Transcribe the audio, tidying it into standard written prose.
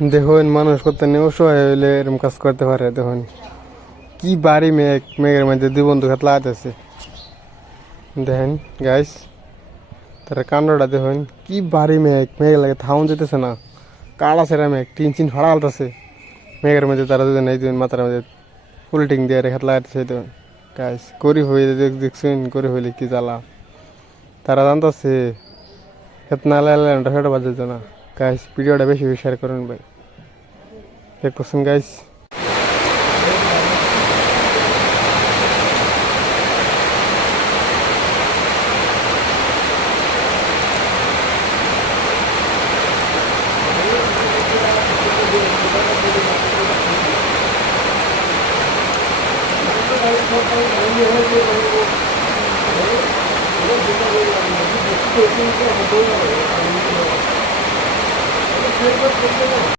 দেখুন মানুষ করতে নিয়ে অসহায় হইলে এরকম কাজ করতে পারে। দেখুন কি বাড়ি মেঘ, মেঘের মধ্যে দুই বন্ধু হাত লাগাতেছে। দেখেন গাইস, তার কান্ডটা দেখুন কি বাড়ি মেঘ, মেঘ লাগে থাউন যেতেছে না, কালা সেরা মেঘ, টিন চিন ফাড়া আলতেছে মেঘের মধ্যে। তারা দুজন এই দুজন মাথার মধ্যে ফুলটিং দিয়ে হাত লাগাতেছে। দেখুন গাইস, গরিব হয়ে দেখছেন, গরিব হইলে কি জ্বালা। তারা জানতেছে হেত না লাগালে সেটা বাদ যেত না। গাইস ভিডিওটা বেশি বেশি শেয়ার করুন ভাই। দেখতেছেন গাইস।